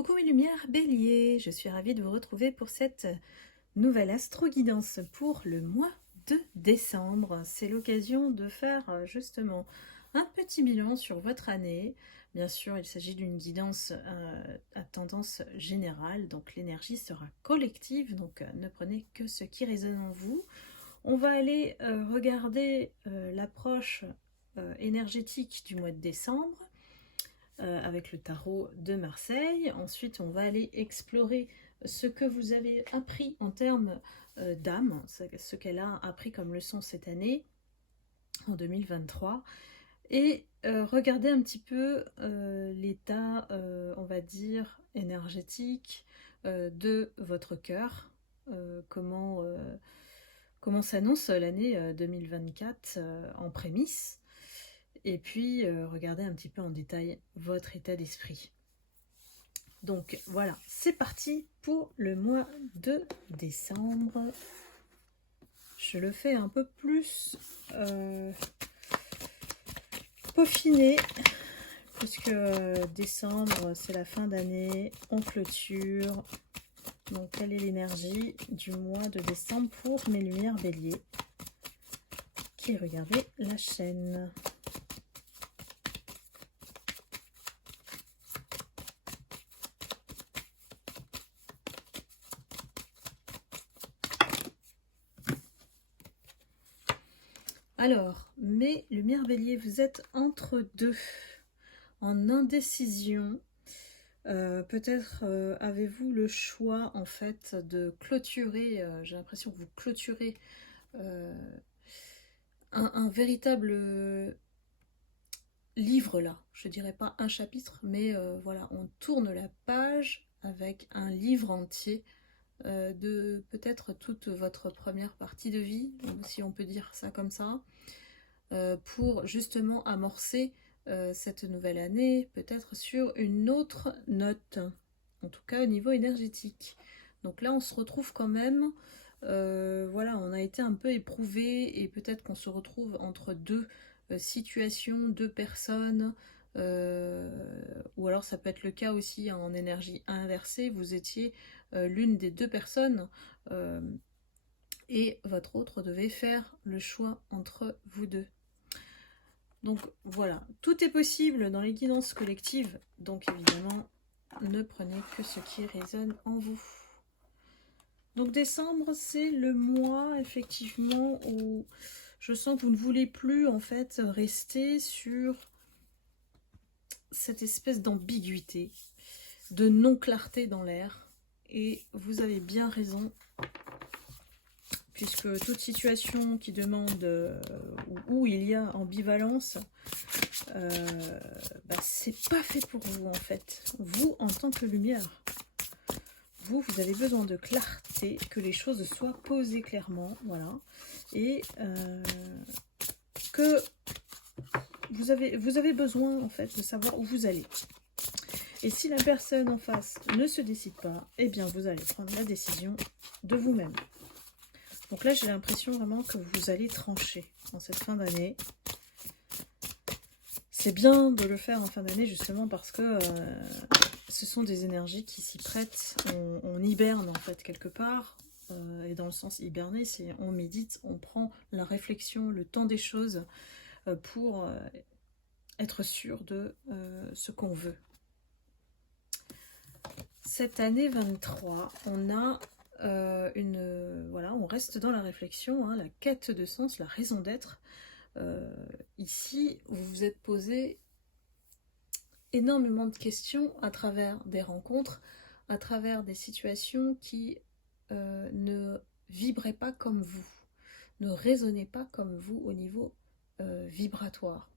Coucou mes lumières bélier, je suis ravie de vous retrouver pour cette nouvelle astro-guidance pour le mois de décembre. C'est l'occasion de faire justement un petit bilan sur votre année. Bien sûr, il s'agit d'une guidance à tendance générale, donc l'énergie sera collective, donc ne prenez que ce qui résonne en vous. On va aller regarder l'approche énergétique du mois de décembre. Avec le tarot de Marseille. Ensuite, on va aller explorer ce que vous avez appris en termes d'âme, ce qu'elle a appris comme leçon cette année, en 2023, et regarder un petit peu l'état, on va dire, énergétique de votre cœur, comment s'annonce l'année 2024 en prémisse. Et puis regardez un petit peu en détail votre état d'esprit. Donc voilà, c'est parti pour le mois de décembre. Je le fais un peu plus peaufiné, puisque décembre c'est la fin d'année, on clôture. Donc quelle est l'énergie du mois de décembre pour mes lumières béliers qui regardez la chaîne? Alors, mes lumières bélier, vous êtes entre deux, en indécision. Peut-être avez-vous le choix en fait de clôturer, j'ai l'impression que vous clôturez un véritable livre là. Je dirais pas un chapitre, mais voilà, on tourne la page avec un livre entier de peut-être toute votre première partie de vie, si on peut dire ça comme ça. Pour justement amorcer cette nouvelle année, peut-être sur une autre note, en tout cas au niveau énergétique. Donc là, on se retrouve quand même, voilà, on a été un peu éprouvé et peut-être qu'on se retrouve entre deux situations, deux personnes, ou alors ça peut être le cas aussi en énergie inversée, vous étiez l'une des deux personnes et votre autre devait faire le choix entre vous deux. Donc voilà, tout est possible dans les guidances collectives, donc évidemment, ne prenez que ce qui résonne en vous. Donc décembre, c'est le mois effectivement où je sens que vous ne voulez plus en fait rester sur cette espèce d'ambiguïté, de non-clarté dans l'air. Et vous avez bien raison, puisque toute situation qui demande où il y a ambivalence, c'est pas fait pour vous en fait. Vous en tant que lumière, vous avez besoin de clarté, que les choses soient posées clairement, voilà, et que vous avez besoin en fait de savoir où vous allez. Et si la personne en face ne se décide pas, eh bien vous allez prendre la décision de vous-même. Donc là, j'ai l'impression vraiment que vous allez trancher en cette fin d'année. C'est bien de le faire en fin d'année justement parce que ce sont des énergies qui s'y prêtent. On hiberne en fait quelque part. Et dans le sens hiberner, c'est on médite, on prend la réflexion, le temps des choses pour être sûr de ce qu'on veut. Cette année 23, on a voilà, on reste dans la réflexion, hein, la quête de sens, la raison d'être. Ici, vous vous êtes posé énormément de questions à travers des rencontres, à travers des situations qui ne vibraient pas comme vous, ne résonnaient pas comme vous au niveau vibratoire.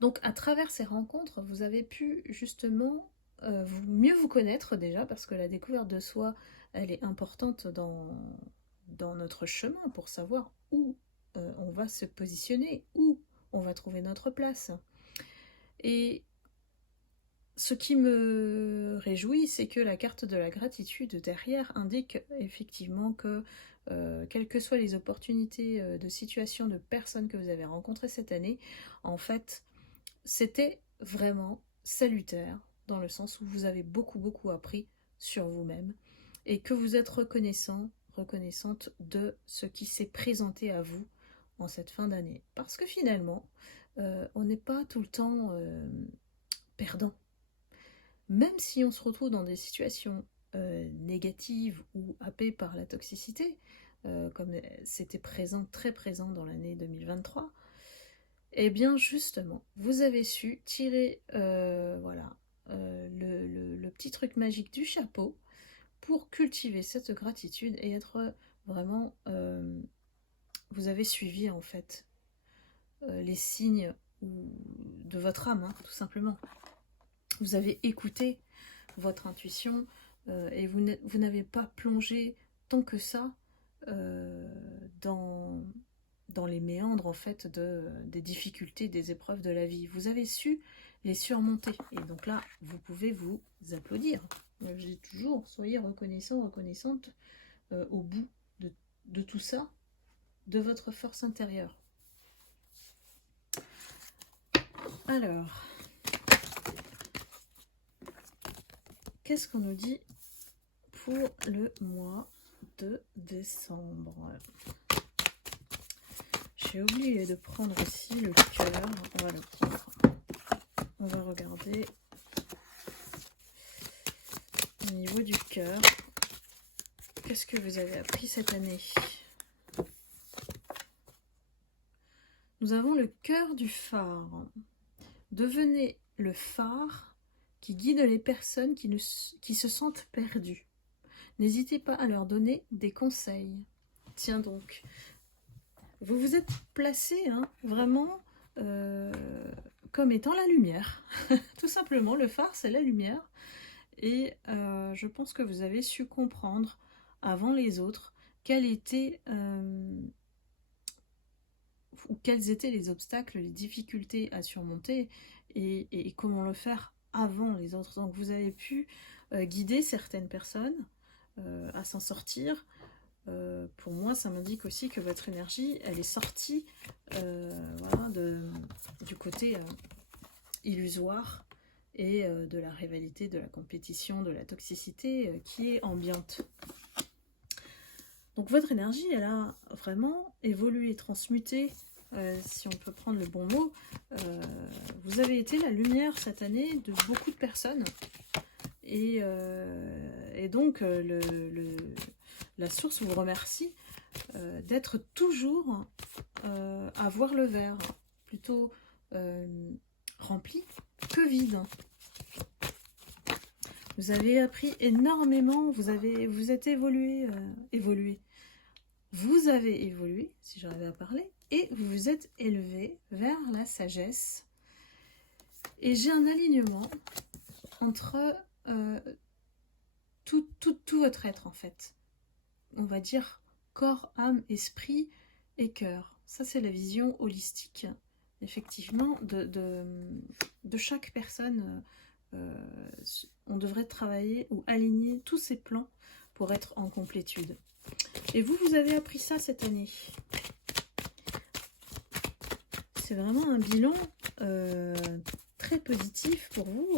Donc à travers ces rencontres, vous avez pu justement mieux vous connaître déjà, parce que la découverte de soi, elle est importante dans notre chemin pour savoir où on va se positionner, où on va trouver notre place. Et ce qui me réjouit, c'est que la carte de la gratitude derrière indique effectivement que quelles que soient les opportunités de situations, de personnes que vous avez rencontrées cette année, en fait, c'était vraiment salutaire dans le sens où vous avez beaucoup appris sur vous-même et que vous êtes reconnaissante de ce qui s'est présenté à vous en cette fin d'année. Parce que finalement, on n'est pas tout le temps perdant. Même si on se retrouve dans des situations négatives ou happées par la toxicité, comme c'était très présent dans l'année 2023, et bien justement, vous avez su tirer le petit truc magique du chapeau pour cultiver cette gratitude et être vraiment... vous avez suivi en fait les signes de votre âme, hein, tout simplement. Vous avez écouté votre intuition et vous n'avez pas plongé tant que ça dans les méandres en fait des difficultés, des épreuves de la vie. Vous avez su les surmonter. Et donc là, vous pouvez vous applaudir. Je dis toujours, soyez reconnaissant, reconnaissante au bout de tout ça, de votre force intérieure. Alors, qu'est-ce qu'on nous dit pour le mois de décembre? J'ai oublié de prendre aussi le cœur. On va le prendre. On va regarder au niveau du cœur. Qu'est-ce que vous avez appris cette année? Nous avons le cœur du phare. Devenez le phare qui guide les personnes qui se sentent perdues. N'hésitez pas à leur donner des conseils. Tiens donc, vous vous êtes placé vraiment comme étant la lumière. Tout simplement, le phare, c'est la lumière. Et je pense que vous avez su comprendre avant les autres quels étaient les obstacles, les difficultés à surmonter et comment le faire avant les autres. Donc vous avez pu guider certaines personnes à s'en sortir. Pour moi, ça m'indique aussi que votre énergie, elle est sortie du côté illusoire et de la rivalité, de la compétition, de la toxicité qui est ambiante. Donc votre énergie, elle a vraiment évolué, transmuté, si on peut prendre le bon mot. Vous avez été la lumière cette année de beaucoup de personnes. Et donc la source vous remercie d'être toujours à voir le verre plutôt rempli que vide. Vous avez appris énormément, vous êtes évolué. Vous avez évolué, si j'arrivais à parler, et vous vous êtes élevé vers la sagesse. Et j'ai un alignement entre tout votre être, en fait. On va dire corps, âme, esprit et cœur. Ça, c'est la vision holistique, effectivement, de chaque personne. On devrait travailler ou aligner tous ces plans pour être en complétude. Et vous avez appris ça cette année. C'est vraiment un bilan très positif pour vous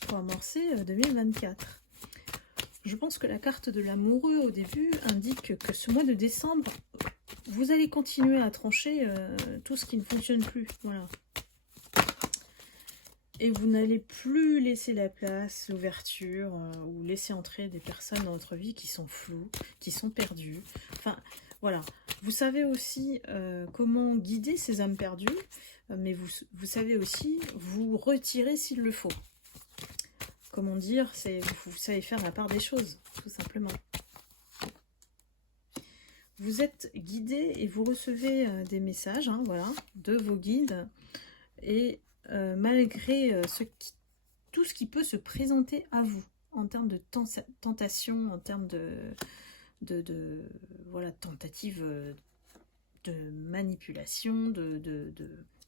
pour amorcer 2024. Je pense que la carte de l'amoureux au début indique que ce mois de décembre, vous allez continuer à trancher tout ce qui ne fonctionne plus. Voilà. Et vous n'allez plus laisser la place, l'ouverture, ou laisser entrer des personnes dans votre vie qui sont floues, qui sont perdues. Enfin, voilà. Vous savez aussi comment guider ces âmes perdues, mais vous savez aussi vous retirer s'il le faut. Comment dire, vous savez faire la part des choses, tout simplement. Vous êtes guidé et vous recevez des messages, voilà, de vos guides. Et malgré tout ce qui peut se présenter à vous, en termes de tentation, en termes voilà, tentative de manipulation,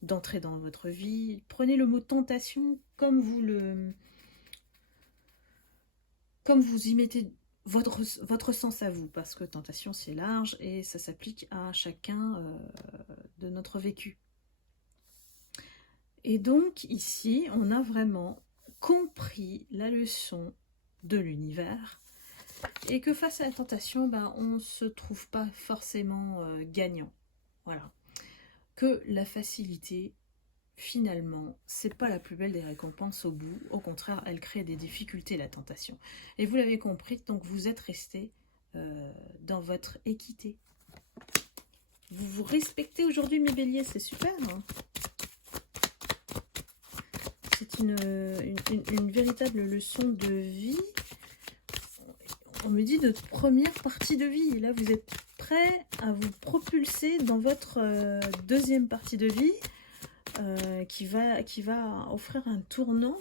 d'entrer dans votre vie. Prenez le mot tentation comme vous y mettez votre sens à vous, parce que tentation c'est large et ça s'applique à chacun de notre vécu. Et donc ici on a vraiment compris la leçon de l'univers et que face à la tentation, ben, on ne se trouve pas forcément gagnant. Voilà. Que la facilité, finalement, c'est pas la plus belle des récompenses au bout. Au contraire, elle crée des difficultés, la tentation. Et vous l'avez compris, donc vous êtes resté dans votre équité. Vous vous respectez aujourd'hui, mes béliers, c'est super. Hein, c'est une véritable leçon de vie. On me dit de première partie de vie. Et là, vous êtes prêt à vous propulser dans votre deuxième partie de vie qui va offrir un tournant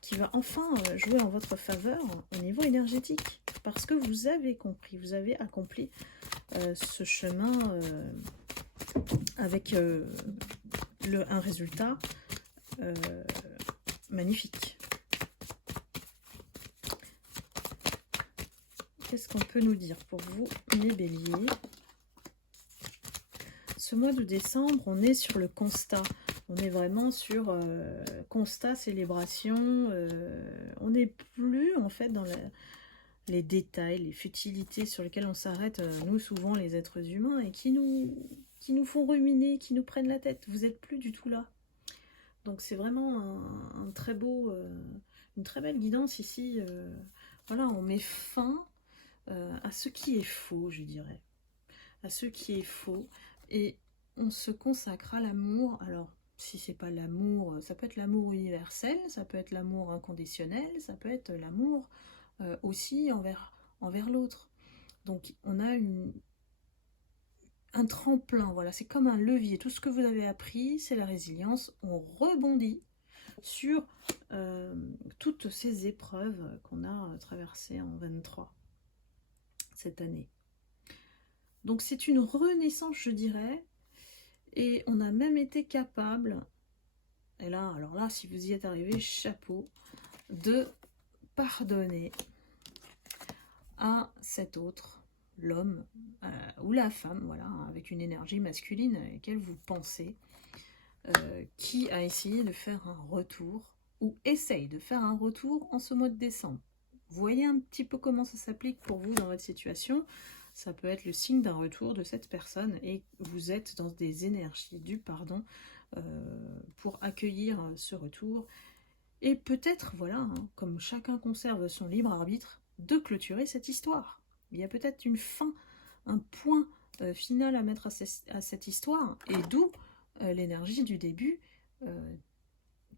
qui va enfin jouer en votre faveur au niveau énergétique. Parce que vous avez compris, vous avez accompli ce chemin avec un résultat magnifique. Qu'est-ce qu'on peut nous dire pour vous, mes béliers? Ce mois de décembre, on est sur le constat. On est vraiment sur constat, célébration. On n'est plus, en fait, dans les détails, les futilités sur lesquelles on s'arrête, nous, souvent, les êtres humains, et qui nous font ruminer, qui nous prennent la tête. Vous n'êtes plus du tout là. Donc, c'est vraiment un très beau, une très belle guidance ici. Voilà, on met fin à ce qui est faux, je dirais. À ce qui est faux. Et on se consacre à l'amour. Alors, si c'est pas l'amour, ça peut être l'amour universel, ça peut être l'amour inconditionnel, ça peut être l'amour aussi envers l'autre. Donc, on a un tremplin, voilà, c'est comme un levier. Tout ce que vous avez appris, c'est la résilience. On rebondit sur toutes ces épreuves qu'on a traversées en 23, cette année. Donc c'est une renaissance, je dirais, et on a même été capable, et là, alors là, si vous y êtes arrivé, chapeau, de pardonner à cet autre, l'homme ou la femme, voilà, avec une énergie masculine à laquelle vous pensez, qui a essayé de faire un retour, ou essaye de faire un retour en ce mois de décembre. Vous voyez un petit peu comment ça s'applique pour vous dans votre situation. Ça peut être le signe d'un retour de cette personne et vous êtes dans des énergies du pardon pour accueillir ce retour. Et peut-être, voilà, hein, comme chacun conserve son libre arbitre, de clôturer cette histoire. Il y a peut-être une fin, un point final à mettre à cette histoire, et d'où l'énergie du début.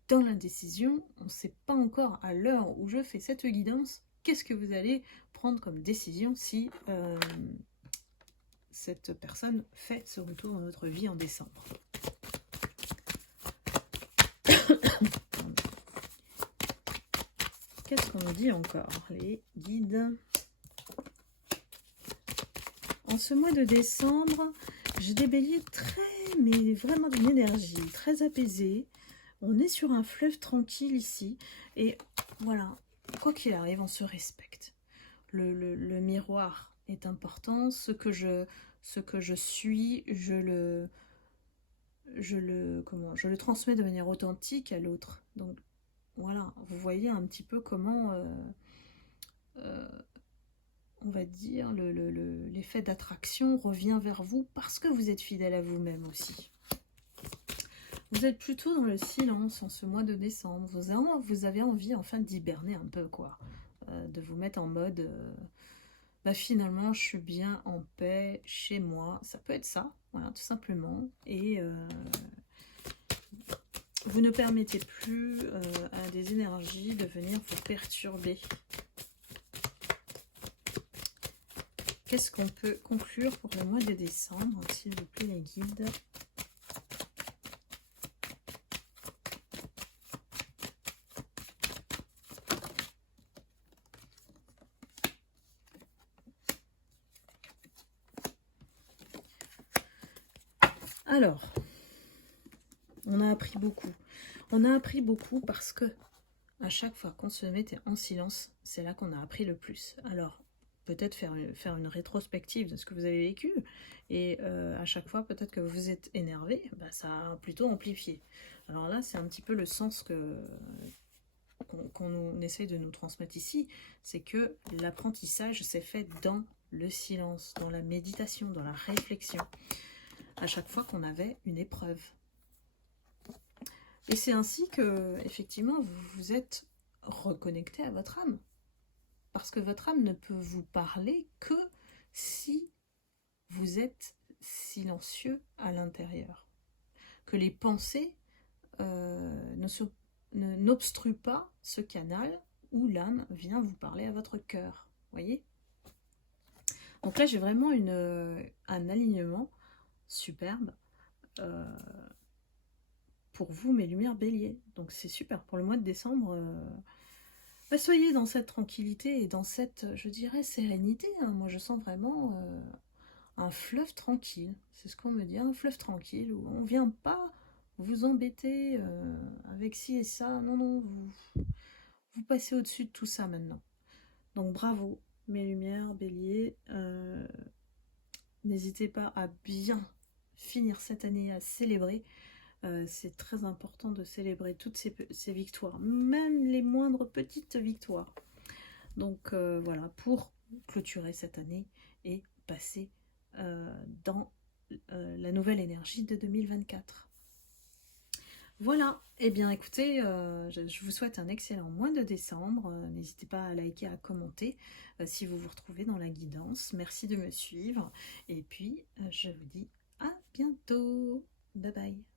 Dans l'indécision, on ne sait pas encore à l'heure où je fais cette guidance, qu'est-ce que vous allez prendre comme décision si cette personne fait ce retour dans notre vie en décembre. Qu'est-ce qu'on nous dit encore, les guides? En ce mois de décembre, j'ai des béliers mais vraiment d'une énergie très apaisée. On est sur un fleuve tranquille ici. Et voilà, quoi qu'il arrive, on se respecte. Le miroir est important. Ce que je suis, je le transmets de manière authentique à l'autre. Donc voilà, vous voyez un petit peu comment, on va dire, l'effet d'attraction revient vers vous parce que vous êtes fidèle à vous-même aussi. Vous êtes plutôt dans le silence en ce mois de décembre. Vous avez envie enfin d'hiberner un peu, quoi. De vous mettre en mode finalement je suis bien en paix chez moi. Ça peut être ça, voilà, tout simplement. Et vous ne permettez plus à des énergies de venir vous perturber. Qu'est-ce qu'on peut conclure pour le mois de décembre, s'il vous plaît, les guides? Alors, on a appris beaucoup. On a appris beaucoup parce que à chaque fois qu'on se mettait en silence, c'est là qu'on a appris le plus. Alors, peut-être faire une rétrospective de ce que vous avez vécu, et à chaque fois peut-être que vous êtes énervé, bah, ça a plutôt amplifié. Alors là c'est un petit peu le sens qu'on essaye de nous transmettre ici, c'est que l'apprentissage s'est fait dans le silence, dans la méditation, dans la réflexion, à chaque fois qu'on avait une épreuve. Et c'est ainsi que, effectivement, vous vous êtes reconnecté à votre âme. Parce que votre âme ne peut vous parler que si vous êtes silencieux à l'intérieur. Que les pensées n'obstruent pas ce canal où l'âme vient vous parler à votre cœur. Voyez? Donc là, j'ai vraiment un alignement superbe pour vous, mes lumières béliers. Donc c'est super. Pour le mois de décembre, bah, soyez dans cette tranquillité et dans cette, je dirais, sérénité. Hein. Moi, je sens vraiment un fleuve tranquille. C'est ce qu'on me dit, un fleuve tranquille où on ne vient pas vous embêter avec ci et ça. Non, non, vous passez au-dessus de tout ça maintenant. Donc bravo, mes lumières béliers. N'hésitez pas à bien finir cette année, à célébrer. C'est très important de célébrer toutes ces victoires, même les moindres petites victoires. Donc voilà, pour clôturer cette année et passer dans la nouvelle énergie de 2024. Voilà, et bien écoutez, je vous souhaite un excellent mois de décembre. N'hésitez pas à liker, à commenter si vous vous retrouvez dans la guidance. Merci de me suivre. Et puis, je vous dis à bientôt. Bye bye.